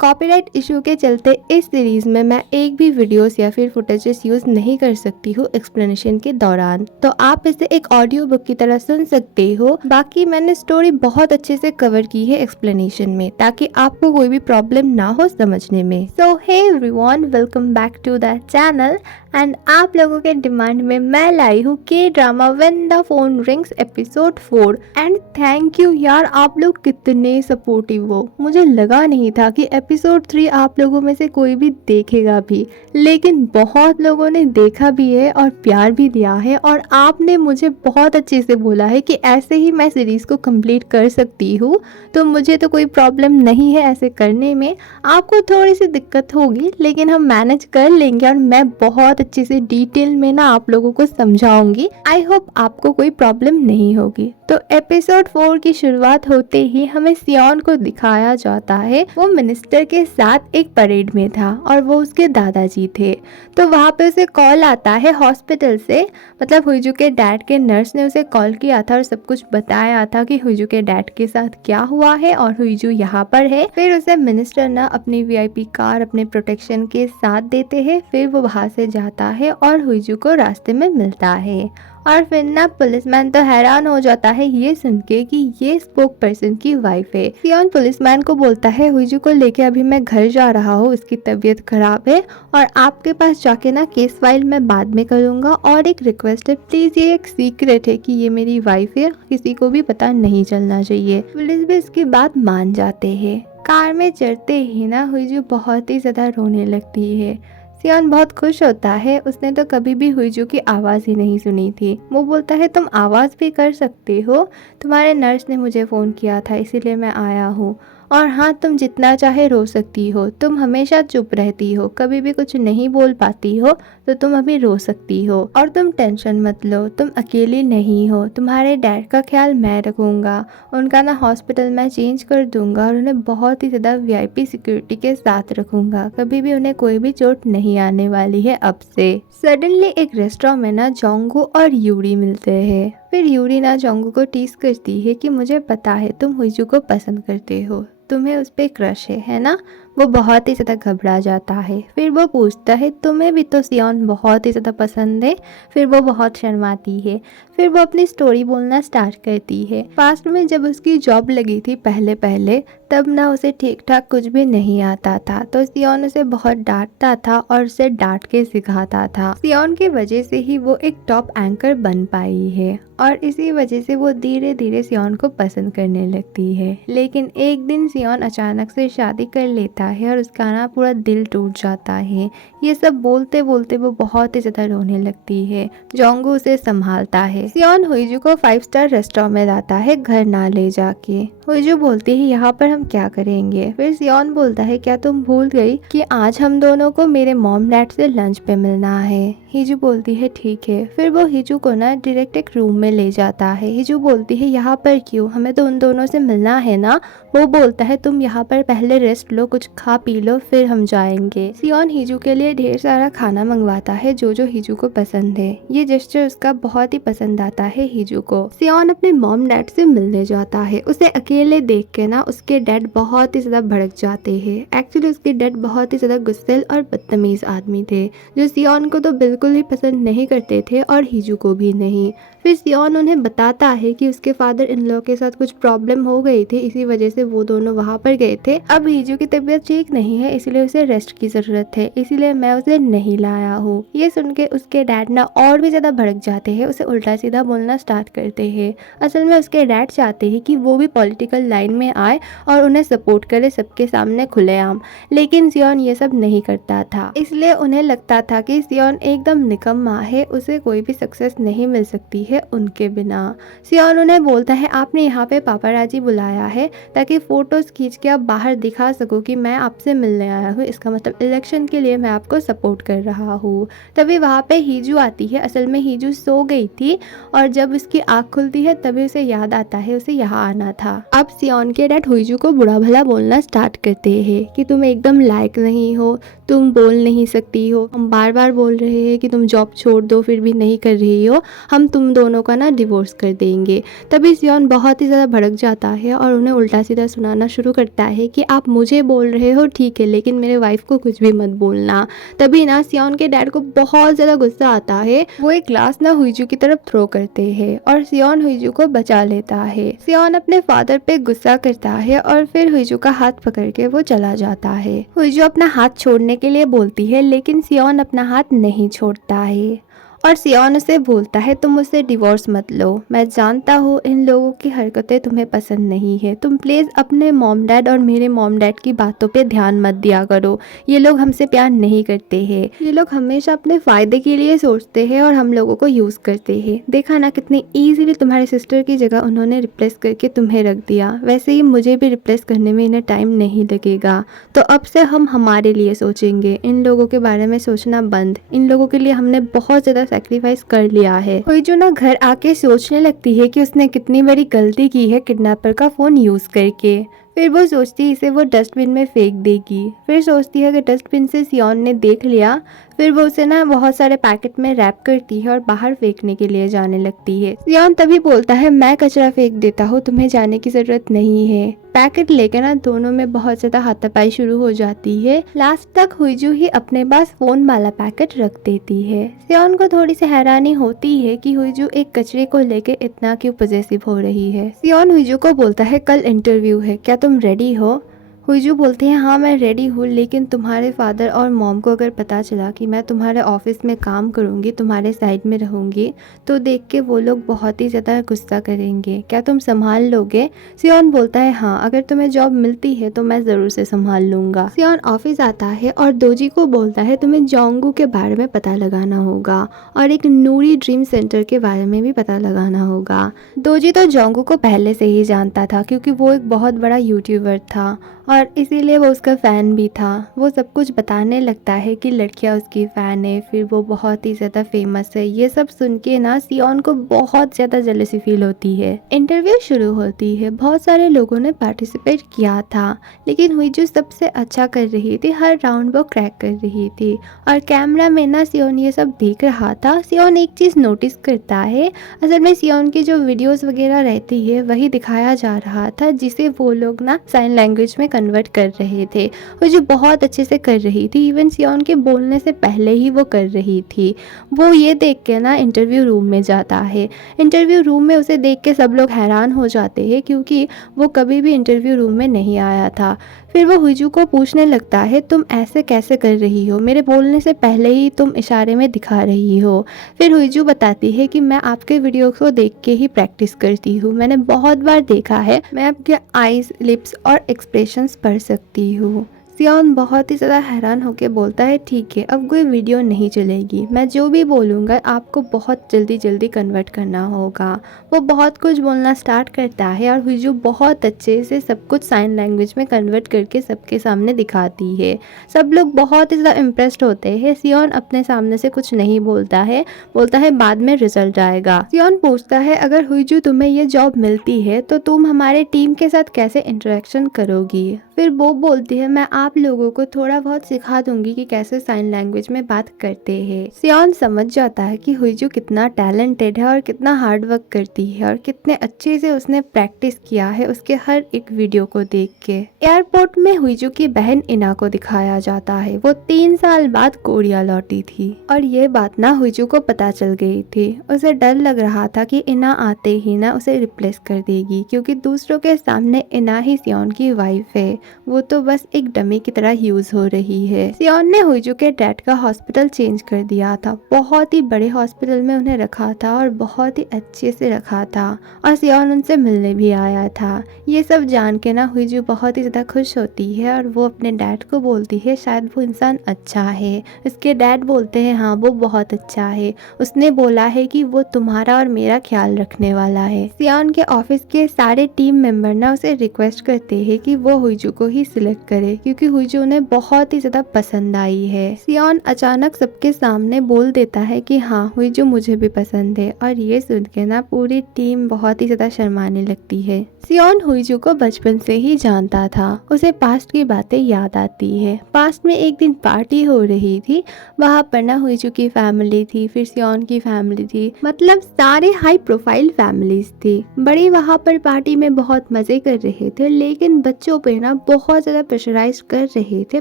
Copyright issue के चलते इस सीरीज में मैं एक भी वीडियोस या फिर फुटेजेस यूज नहीं कर सकती हूँ एक्सप्लेनेशन के दौरान, तो आप इसे एक ऑडियो बुक की तरह सुन सकते हो। बाकी मैंने स्टोरी बहुत अच्छे से कवर की है एक्सप्लेनेशन में, ताकि आपको कोई भी प्रॉब्लम ना हो समझने में। So hey everyone, welcome back to the channel. And आप लोगों के डिमांड में मैं लाई हूँ K drama when the phone rings episode 4। And thank you यार, आप लोग कितने सपोर्टिव हो। मुझे लगा नहीं था कि एपिसोड 3 आप लोगों में से कोई भी देखेगा भी, लेकिन बहुत लोगों ने देखा भी है और प्यार भी दिया है। और आपने मुझे बहुत अच्छे से बोला है कि ऐसे ही मैं सीरीज को कंप्लीट कर सकती हूँ, तो मुझे तो कोई प्रॉब्लम नहीं है ऐसे करने में। आपको थोड़ी सी दिक्कत होगी, लेकिन हम मैनेज कर लेंगे और मैं बहुत अच्छे से डिटेल में ना आप लोगों को समझाऊंगी। आई होप आपको कोई प्रॉब्लम नहीं होगी। तो एपिसोड 4 की शुरुआत होते ही हमें सियोन को दिखाया जाता है। वो मिनिस्टर के साथ एक परेड में था और वो उसके दादाजी थे। तो वहाँ पे उसे कॉल आता है हॉस्पिटल से, मतलब हुईजू के डैड के नर्स ने उसे कॉल किया था और सब कुछ बताया था कि हुईजू के डैड के साथ क्या हुआ है और हुईजू यहाँ पर है। फिर उसे मिनिस्टर ना अपनी वीआईपी कार अपने प्रोटेक्शन के साथ देते हैं। फिर वो वहाँ से जाता है और हुईजू को रास्ते में मिलता है। और फिर ना पुलिसमैन तो हैरान हो जाता है ये सुन के कि ये स्पोक पर्सन की वाइफ है। सियोन पुलिसमैन को बोलता है हुईजू को लेके अभी मैं घर जा रहा हूँ, उसकी तबीयत खराब है और आपके पास जाके ना केस फाइल मैं बाद में करूँगा। और एक रिक्वेस्ट है, प्लीज ये एक सीक्रेट है कि ये मेरी वाइफ है, किसी को भी पता नहीं चलना चाहिए। पुलिस भी इसकी बात मान जाते हैं। कार में चढ़ते ही ना हुईजू बहुत ही ज्यादा रोने लगती है। सियोन बहुत खुश होता है, उसने तो कभी भी हुईजू की आवाज़ ही नहीं सुनी थी। वो बोलता है तुम आवाज़ भी कर सकते हो, तुम्हारे नर्स ने मुझे फ़ोन किया था इसीलिए मैं आया हूँ। और हाँ, तुम जितना चाहे रो सकती हो, तुम हमेशा चुप रहती हो, कभी भी कुछ नहीं बोल पाती हो, तो तुम अभी रो सकती हो। और तुम टेंशन मत लो, तुम अकेली नहीं हो, तुम्हारे डैड का ख्याल मैं रखूँगा। उनका ना हॉस्पिटल मैं चेंज कर दूंगा और उन्हें बहुत ही ज़्यादा वीआईपी सिक्योरिटी के साथ रखूँगा, कभी भी उन्हें कोई भी चोट नहीं आने वाली है अब से। सडनली एक रेस्टोरेंट में ना जोंगू और यूरी मिलते हैं। फिर यूरी ना जोंगू को टीज करती है कि मुझे पता है तुम हुईजू को पसंद करते हो, तुम्हें उस पर क्रश है ना। वो बहुत ही ज़्यादा घबरा जाता है। फिर वो पूछता है तुम्हें भी तो सियोन बहुत ही ज़्यादा पसंद है। फिर वो बहुत शर्माती है। फिर वो अपनी स्टोरी बोलना स्टार्ट करती है। पास्ट में जब उसकी जॉब लगी थी पहले पहले, तब ना उसे ठीक ठाक कुछ भी नहीं आता था, तो सियोन उसे बहुत डांटता था और उसे डांट के सिखाता था। सियोन की वजह से ही वो एक टॉप एंकर बन पाई है और इसी वजह से वो धीरे धीरे सियोन को पसंद करने लगती है। लेकिन एक दिन सियोन अचानक से शादी कर लेता है और उसका ना पूरा दिल टूट जाता है। ये सब बोलते बोलते वो बहुत ही ज्यादा रोने लगती है। जोंगू उसे संभालता है। सियोन हुईजू को 5 स्टार रेस्टोरेंट में लाता है घर ना ले जाके। हुईजू बोलती है यहाँ पर हम क्या करेंगे। फिर सियोन बोलता है क्या तुम भूल गई कि आज हम दोनों को मेरे मॉम डैड से लंच पे मिलना है। हिजू बोलती है ठीक है। फिर वो हिजू को ना डायरेक्ट एक रूम में ले जाता है। हिजू बोलती है यहाँ पर क्यों, हमें तो उन दोनों से मिलना है ना। वो बोलता है तुम यहाँ पर पहले रेस्ट लो, कुछ खा पी लो, फिर हम जाएंगे। सियोन हिजू के लिए ढेर सारा खाना मंगवाता है जो जो हिजू को पसंद है। ये जेस्चर उसका बहुत ही पसंद आता है हिजू को। सियोन अपने मॉम डैड से मिलने जाता है। उसे अकेले देख के ना उसके डैड बहुत ही ज्यादा भड़क जाते हैं। एक्चुअली उसके डैड बहुत ही ज्यादा गुस्सेल और बदतमीज आदमी थे, जो सियोन को तो बिल्कुल ही पसंद नहीं करते थे और हिजू को भी नहीं। फिर सियोन उन्हें बताता है कि उसके फादर इन लॉ के साथ कुछ प्रॉब्लम हो गई थी, इसी वजह से वो दोनों वहाँ पर गए थे। अब हिजू की तबीयत ठीक नहीं है, इसलिए उसे रेस्ट की जरूरत है, इसीलिए मैं उसे नहीं लाया हूँ। ये सुन के उसके डैड ना और भी ज्यादा भड़क जाते हैं, उसे उल्टा सीधा बोलना स्टार्ट करते हैं। असल में उसके डैड चाहते हैं कि वो भी पॉलिटिकल लाइन में आए और उन्हें सपोर्ट करे सबके सामने खुलेआम, लेकिन सियोन ये सब नहीं करता था। इसलिए उन्हें लगता था कि सियोन एकदम निकम्मा है, उसे कोई भी सक्सेस नहीं मिल सकती है उनके बिना। सियोन उन्हें बोलता है आपने यहाँ पे पापाराजी बुलाया है ताकि फोटोज खींच के आप बाहर दिखा सको कि मैं आपसे मिलने आया हूँ, इसका मतलब इलेक्शन के लिए मैं आपको सपोर्ट कर रहा हूँ। तभी वहाँ पे हिजू आती है। असल में हिजू सो गई थी और जब उसकी आँख खुलती है तभी उसे याद आता है उसे यहाँ आना था। अब सियोन के डैड हुईजू को बुरा भला बोलना स्टार्ट करते हैं कि तुम एकदम लायक नहीं हो, तुम बोल नहीं सकती हो, हम बार बार बोल रहे हैं कि तुम जॉब छोड़ दो फिर भी नहीं कर रही हो, हम तुम दोनों का ना डिवोर्स कर देंगे। तभी सियोन बहुत ही ज़्यादा भड़क जाता है और उन्हें उल्टा सीधा सुनाना शुरू करता है कि आप मुझे बोल रहे हो ठीक है, लेकिन मेरे वाइफ को कुछ भी मत बोलना। तभी ना सियोन के डैड को बहुत ज़्यादा गुस्सा आता है। वो एक ग्लास ना हुईजू की तरफ थ्रो करते हैं और सियोन हुईजू को बचा लेता है। सियोन अपने फादर पे गुस्सा करता है और फिर हुईजू का हाथ पकड़ के वो चला जाता है। हुईजू अपना हाथ छोड़ने के लिए बोलती है, लेकिन सियोन अपना हाथ नहीं छोड़ता है और सियोन उसे बोलता है तुम मुझसे डिवोर्स मत लो, मैं जानता हूँ इन लोगों की हरकतें तुम्हें पसंद नहीं है, तुम प्लीज़ अपने मॉम डैड और मेरे मॉम डैड की बातों पे ध्यान मत दिया करो, ये लोग हमसे प्यार नहीं करते हैं, ये लोग हमेशा अपने फ़ायदे के लिए सोचते हैं और हम लोगों को यूज़ करते हैं। देखा ना कितनी ईजिली तुम्हारे सिस्टर की जगह उन्होंने रिप्लेस करके तुम्हें रख दिया, वैसे ही मुझे भी रिप्लेस करने में इन्हें टाइम नहीं लगेगा। तो अब से हम हमारे लिए सोचेंगे, इन लोगों के बारे में सोचना बंद, इन लोगों के लिए हमने बहुत ज़्यादा सैक्रिफाइस कर लिया है। हुईजू ना घर आके सोचने लगती है कि उसने कितनी बड़ी गलती की है किडनैपर का फ़ोन यूज़ करके। फिर वो सोचती है इसे वो डस्टबिन में फेंक देगी। फिर सोचती है कि डस्टबिन से सियोन ने देख लिया। फिर वो उसे ना बहुत सारे पैकेट में रैप करती है और बाहर फेंकने के लिए जाने लगती है। सियोन तभी बोलता है मैं कचरा फेंक देता हूँ, तुम्हें जाने की जरूरत नहीं है। पैकेट लेकर ना दोनों में बहुत ज्यादा हाथापाई शुरू हो जाती है। लास्ट तक हुईजू ही अपने पास फोन वाला पैकेट रख देती है। सियोन को थोड़ी सी हैरानी होती है कि हुईजू एक कचरे को लेके इतना क्यों पॉजेसिव हो रही है। सियोन हुईजू को बोलता है कल इंटरव्यू है, क्या तुम रेडी हो? हुईजू बोलती है हाँ मैं रेडी हूँ, लेकिन तुम्हारे फादर और मॉम को अगर पता चला कि मैं तुम्हारे ऑफिस में काम करूँगी, तुम्हारे साइड में रहूँगी, तो देख के वो लोग बहुत ही ज़्यादा गुस्सा करेंगे, क्या तुम संभाल लोगे? सियोन बोलता है हाँ, अगर तुम्हें जॉब मिलती है तो मैं ज़रूर से संभाल लूँगा। सियोन ऑफिस आता है और दोजी को बोलता है तुम्हें जोंगू के बारे में पता लगाना होगा और एक नूरी ड्रीम सेंटर के बारे में भी पता लगाना होगा। दोजी तो जोंगू को पहले से ही जानता था क्योंकि वो एक बहुत बड़ा यूट्यूबर था और इसीलिए वो उसका फ़ैन भी था। वो सब कुछ बताने लगता है कि लड़कियां उसकी फ़ैन है, फिर वो बहुत ही ज़्यादा फेमस है। ये सब सुन के ना सियोन को बहुत ज़्यादा जेलसी फील होती है। इंटरव्यू शुरू होती है, बहुत सारे लोगों ने पार्टिसिपेट किया था, लेकिन हुईजू सबसे अच्छा कर रही थी, हर राउंड वो क्रैक कर रही थी और कैमरा में ना सियोन ये सब देख रहा था। सियोन एक चीज़ नोटिस करता है, असल में सियोन की जो वीडियोस वगैरह रहती है वही दिखाया जा रहा था जिसे वो लोग ना साइन लैंग्वेज में कन्वर्ट कर रहे थे, वो जो बहुत अच्छे से कर रही थी। इवन सियोन के बोलने से पहले ही वो कर रही थी। वो ये देख के ना इंटरव्यू रूम में जाता है। इंटरव्यू रूम में उसे देख के सब लोग हैरान हो जाते हैं क्योंकि वो कभी भी इंटरव्यू रूम में नहीं आया था। फिर वो हुईजू को पूछने लगता है तुम ऐसे कैसे कर रही हो, मेरे बोलने से पहले ही तुम इशारे में दिखा रही हो। फिर हुईजू बताती है कि मैं आपके वीडियो को देख के ही प्रैक्टिस करती हूँ, मैंने बहुत बार देखा है, मैं आपके आईज, लिप्स और एक्सप्रेशंस पढ़ सकती हूँ। सियोन बहुत ही ज़्यादा हैरान होकर बोलता है ठीक है, अब कोई वीडियो नहीं चलेगी, मैं जो भी बोलूँगा आपको बहुत जल्दी जल्दी कन्वर्ट करना होगा। वो बहुत कुछ बोलना स्टार्ट करता है और हुईजू बहुत अच्छे से सब कुछ साइन लैंग्वेज में कन्वर्ट करके सबके सामने दिखाती है। सब लोग बहुत ही ज़्यादा इम्प्रेस्ड होते हैं। सियोन अपने सामने से कुछ नहीं बोलता है, बोलता है बाद में रिजल्ट आएगा। सियोन पूछता है अगर हुईजू तुम्हें ये जॉब मिलती है तो तुम हमारे टीम के साथ कैसे इंटरेक्शन करोगी? फिर वो बोलती है मैं आप लोगों को थोड़ा बहुत सिखा दूंगी कि कैसे साइन लैंग्वेज में बात करते हैं। सियोन समझ जाता है कि हुईजू कितना टैलेंटेड है और कितना हार्ड वर्क करती है और कितने अच्छे से उसने प्रैक्टिस किया है उसके हर एक वीडियो को देख के। एयरपोर्ट में हुईजू की बहन इना को दिखाया जाता है। वो 3 साल बाद कोरिया लौटी थी और ये बात ना हुईजू को पता चल गई थी। उसे डर लग रहा था कि इना आते ही ना उसे रिप्लेस कर देगी क्योंकि दूसरों के सामने इना ही सियोन की वाइफ है, वो तो बस एक डमी की तरह यूज हो रही है। सियोन ने हुईजू के डैड का हॉस्पिटल चेंज कर दिया था, बहुत ही बड़े हॉस्पिटल में उन्हें रखा था और बहुत ही अच्छे से रखा था और सियोन उनसे मिलने भी आया था। ये सब जान के ना हुईजू बहुत ही ज्यादा खुश होती है और वो अपने डैड को बोलती है शायद वो इंसान अच्छा है। उसके डैड बोलते हैं हाँ वो बहुत अच्छा है, उसने बोला है कि वो तुम्हारा और मेरा ख्याल रखने वाला है। सियोन के ऑफिस के सारे टीम मेंबर ना उसे रिक्वेस्ट करते हैं कि वो हुईजू को ही सिलेक्ट करे क्योंकि कि हुईजू उन्हें बहुत ही ज्यादा पसंद आई है। सियोन अचानक सबके सामने बोल देता है कि हाँ हुईजू मुझे भी पसंद है, और ये सुन के ना पूरी टीम बहुत ही ज्यादा शर्माने लगती है। सियोन हुईजू को बचपन से ही जानता था, उसे पास्ट की बातें याद आती है। पास्ट में एक दिन पार्टी हो रही थी, वहाँ पर ना हुईजू की फैमिली थी, फिर सियोन की फैमिली थी, मतलब सारे हाई प्रोफाइल फैमिलीज थी। बड़ी वहाँ पर पार्टी में बहुत मजे कर रहे थे, लेकिन बच्चों पे ना बहुत ज्यादा प्रेशराइज कर रहे थे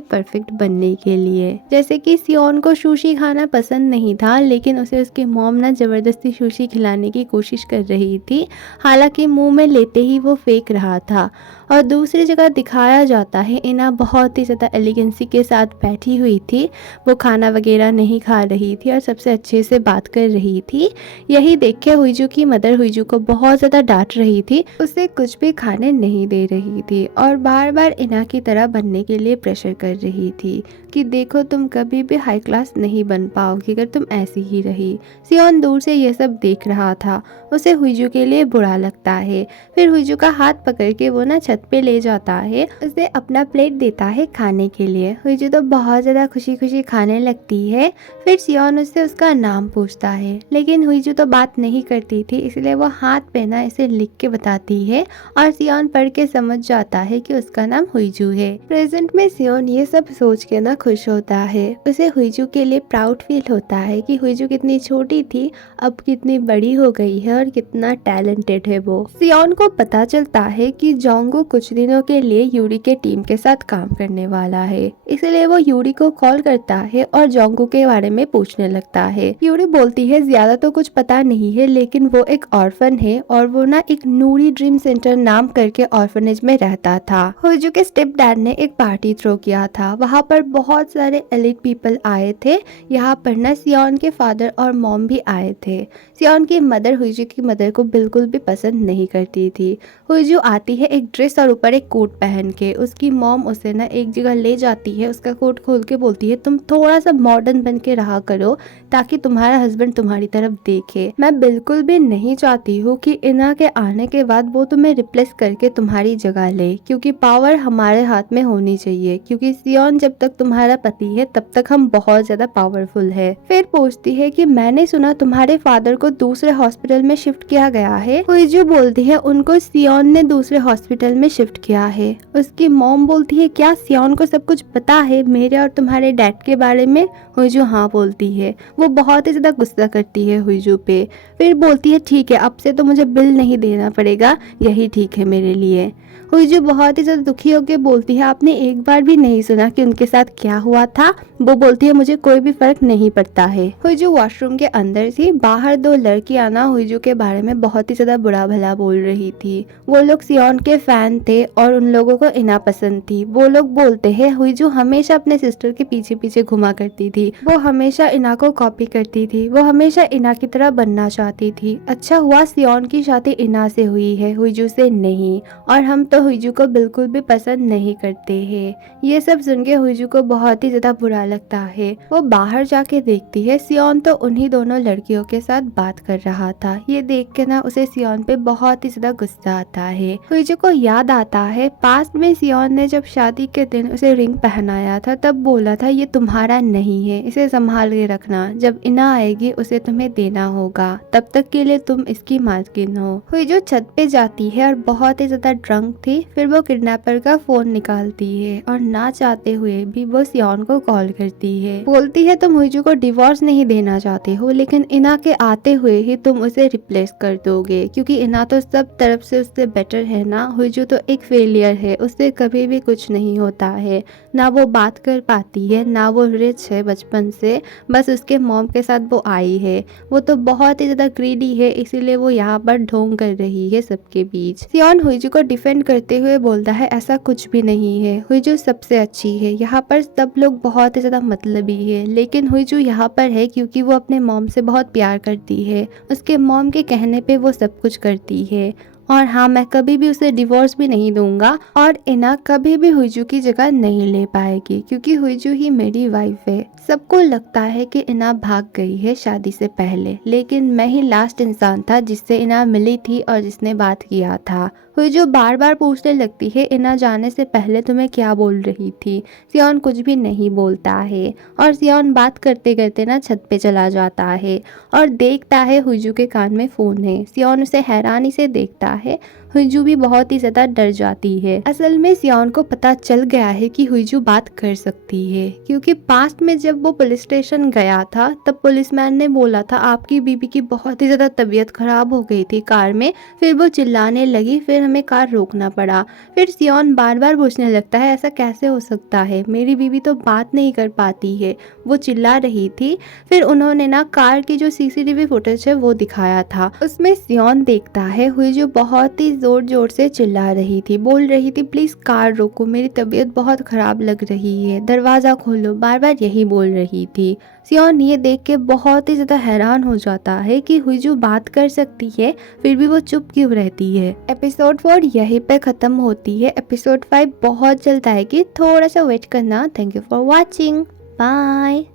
परफेक्ट बनने के लिए। जैसे कि सियोन को सुशी खाना पसंद नहीं था, लेकिन उसे उसकी मॉम ना जबरदस्ती सुशी खिलाने की कोशिश कर रही थी, हालांकि मुंह में लेते ही वो फेंक रहा था। और दूसरी जगह दिखाया जाता है इना बहुत ही ज़्यादा एलिगेंसी के साथ बैठी हुई थी, वो खाना वगैरह नहीं खा रही थी और सबसे अच्छे से बात कर रही थी। यही देख के हुईजू की मदर हुईजू को बहुत ज़्यादा डांट रही थी, उसे कुछ भी खाने नहीं दे रही थी और बार बार इना की तरह बनने के लिए प्रेशर कर रही थी कि देखो तुम कभी भी हाई क्लास नहीं बन पाओगी अगर तुम ऐसी ही रही। सियोन दूर से ये सब देख रहा था, उसे हुईजू के लिए बुरा लगता है। फिर हुईजू का हाथ पकड़ के वो ना छत पे ले जाता है, उसे अपना प्लेट देता है खाने के लिए। हुईजू तो बहुत ज़्यादा खुशी खुशी खाने लगती है। फिर सियोन उससे उसका नाम पूछता है, लेकिन हुईजू तो बात नहीं करती थी, इसलिए वो हाथ पे ना इसे लिख के बताती है और सियोन पढ़ के समझ जाता है कि उसका नाम हुईजू है। प्रेजेंट में सियोन ये सब सोच के ना खुश होता है, उसे हुईजू के लिए प्राउड फील होता है कि हुईजू कितनी छोटी थी अब कितनी बड़ी हो गई है और कितना टैलेंटेड है वो। सियोन को पता चलता है कि जोंगू कुछ दिनों के लिए यूरी के टीम के साथ काम करने वाला है, इसलिए वो यूरी को कॉल करता है और जोंगू के बारे में पूछने लगता है। यूरी बोलती है ज्यादा तो कुछ पता नहीं है, लेकिन वो एक ऑर्फन है और वो ना एक नूरी ड्रीम सेंटर नाम करके ऑर्फनेज में रहता था। हुईजू के स्टेप डैड ने एक पार्टी थ्रो किया था, वहाँ पर बहुत सारे एलिट पीपल आए थे। यहाँ पर ना सियोन के फादर और मॉम भी आए थे। सियोन की मदर हुईजू की मदर को बिल्कुल भी पसंद नहीं करती थी। हुईजू आती है एक ड्रेस और ऊपर एक कोट पहन के, उसकी मॉम उसे ना एक जगह ले जाती है, उसका कोट खोल के बोलती है तुम थोड़ा सा मॉडर्न बन के रहा करो ताकि तुम्हारा हस्बैंड तुम्हारी तरफ देखे। मैं बिल्कुल भी नहीं चाहती हूँ कि इना के आने के बाद वो तुम्हें रिप्लेस करके तुम्हारी जगह ले, क्योंकि पावर हमारे हाथ में होनी चाहिए, क्योंकि सियोन जब तक तुम्हारा पति है तब तक हम बहुत ज्यादा पावरफुल है। फिर पूछती है कि मैंने सुना तुम्हारे फादर को दूसरे हॉस्पिटल में शिफ्ट किया गया है। हुईजू बोलती है उनको सियोन ने दूसरे हॉस्पिटल में शिफ्ट किया है। उसकी मॉम बोलती है क्या सियोन को सब कुछ पता है मेरे और तुम्हारे डैड के बारे में? हुईजू हाँ बोलती है। वो बहुत ही ज्यादा गुस्सा करती है हुईजू पे, फिर बोलती है ठीक है अब से तो मुझे बिल नहीं देना पड़ेगा, यही ठीक है मेरे लिए। हुईजू बहुत ही ज्यादा दुखी होकर बोलती है आपने एक बार भी नहीं सुना कि उनके साथ क्या हुआ था? वो बोलती है मुझे कोई भी फर्क नहीं पड़ता है। हुईजू वॉशरूम के अंदर थी, बाहर दो लड़कियां ना हुईजू के बारे में बहुत ही ज्यादा बुरा भला बोल रही थी। वो लोग सियोन के फैन थे और उन लोगों को इना पसंद थी। वो लोग बोलते हैं हुईजू हमेशा अपने सिस्टर के पीछे पीछे घुमा करती थी, वो हमेशा इना को कॉपी करती थी, वो हमेशा इना की तरह बनना चाहती थी। अच्छा हुआ सियोन की शादी इना से हुई है, हुईजू से नहीं, और हम तो हुईजू को बिल्कुल भी पसंद नहीं करते हैं। ये सब सुन के हुईजू को बहुत ही ज्यादा बुरा लगता है। वो बाहर जाके देखती है सियोन तो उन्हीं दोनों लड़कियों के साथ बात कर रहा था। ये देख के ना उसे सियोन पे बहुत ही ज्यादा गुस्सा आता है। हुईजू को याद आता है पास्ट में सियोन ने जब शादी के दिन उसे रिंग पहनाया था तब बोला था ये तुम्हारा नहीं है, इसे संभाल के रखना, जब इना आएगी उसे तुम्हें देना होगा, तब तक के लिए तुम इसकी मालकिन हो। हुईजू छत पे जाती है और बहुत ही ज्यादा ड्रंक थी। फिर वो किडनैपर का फोन निकालती है और ना चाहते हुए भी वो सियोन को कॉल करती है। बोलती है तुम हुईजू को डिवोर्स नहीं देना चाहते हो, लेकिन इना के आते हुए ही तुम उसे रिप्लेस कर दोगे, क्योंकि इना तो सब तरफ से उससे बेटर है ना। हुईजू तो एक फेलियर है, उससे कभी भी कुछ नहीं होता है, ना वो बात कर पाती है, ना वो रिच है बचपन से, बस उसके मॉम के साथ वो आई है। वो तो बहुत ही ज्यादा ग्रीडी है, इसीलिए वो यहाँ पर ढोंग कर रही है सबके बीच। सियोन हुईजू को डिफेंड करते हुए बोलता है ऐसा कुछ भी नहीं है, हुईजू सबसे अच्छी है, यहाँ पर सब लोग बहुत ही ज्यादा मतलबी है, लेकिन हुईजू यहाँ पर है क्योंकि वो अपने मॉम से बहुत प्यार करती है, उसके मॉम के कहने पे वो सब कुछ करती है। और हाँ, मैं कभी भी उसे डिवोर्स भी नहीं दूंगा और इना कभी भी हुईजू की जगह नहीं ले पाएगी क्योंकि हुईजू ही मेरी वाइफ है। सबको लगता है कि इना भाग गई है शादी से पहले, लेकिन मैं ही लास्ट इंसान था जिससे इना मिली थी और जिसने बात किया था। हुईजू बार बार पूछने लगती है इना जाने से पहले तुम्हें क्या बोल रही थी। सियोन कुछ भी नहीं बोलता है और सियोन बात करते करते ना छत पे चला जाता है और देखता है हुईजू के कान में फोन है। सियोन उसे हैरानी से देखता है। हुईजू भी बहुत ही ज्यादा डर जाती है। असल में सियोन को पता चल गया है कि हुईजू बात कर सकती है क्योंकि पास्ट में जब वो पुलिस स्टेशन गया था तब पुलिसमैन ने बोला था आपकी बीबी की बहुत ही ज्यादा तबीयत खराब हो गई थी कार में। फिर वो चिल्लाने लगी, फिर हमें कार रोकना पड़ा। फिर सियोन बार बार पूछने लगता है ऐसा कैसे हो सकता है, मेरी बीबी तो बात नहीं कर पाती है, वो चिल्ला रही थी। फिर उन्होंने ना कार की जो सीसीटीवी फुटेज है वो दिखाया था। उसमें सियोन देखता है हुईजू बहुत ही जोर जोर से चिल्ला रही थी, बोल रही थी प्लीज कार रोको, मेरी तबीयत बहुत खराब लग रही है, दरवाजा खोलो, बार बार यही बोल रही थी। सियोन ये देख के बहुत ही ज्यादा हैरान हो जाता है कि हुईजू बात कर सकती है फिर भी वो चुप क्यों रहती है। एपिसोड 4 यहीं पे खत्म होती है। एपिसोड 5 बहुत जल्द आएगी, थोड़ा सा वेट करना। Thank you for watching, bye.